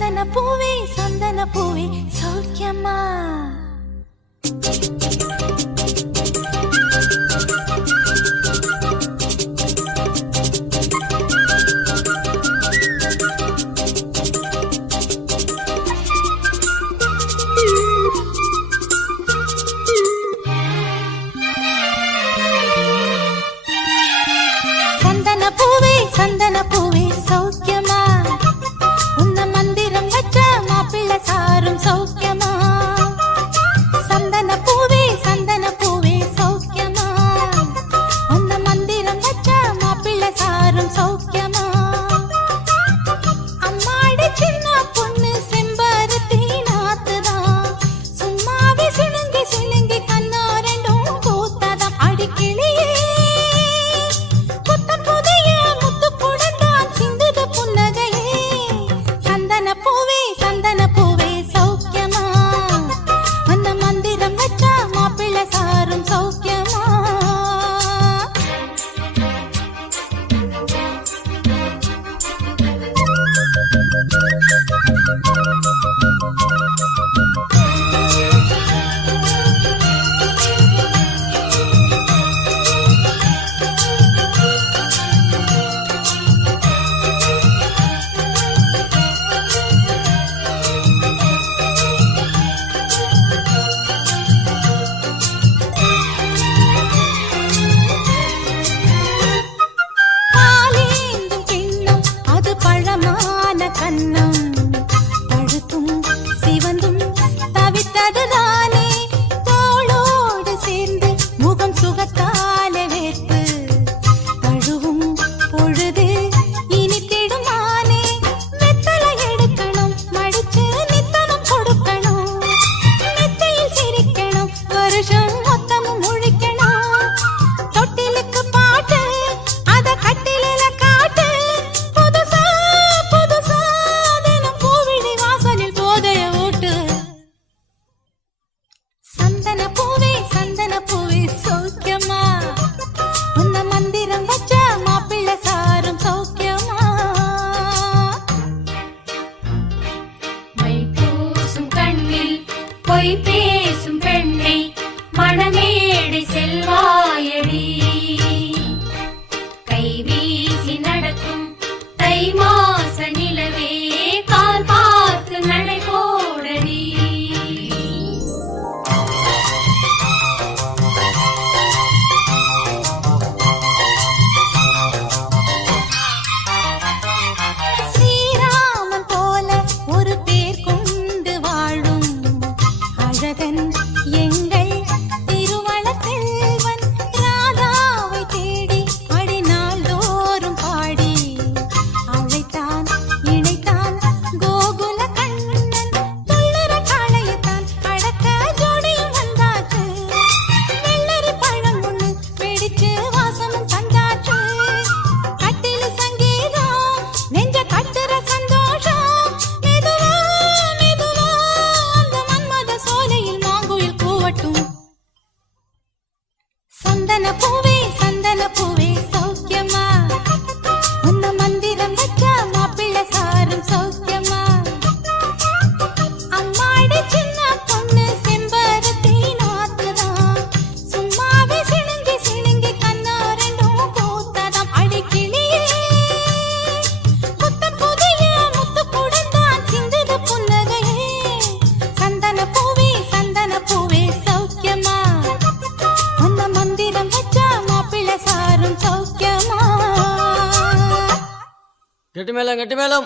சந்தன பூவே சந்தன பூவே சௌக்கியமா అన్నం பேசும் பெண்ணை மணமேடை செல்வாயடி. గట్టి మేళం గట్టి మేళం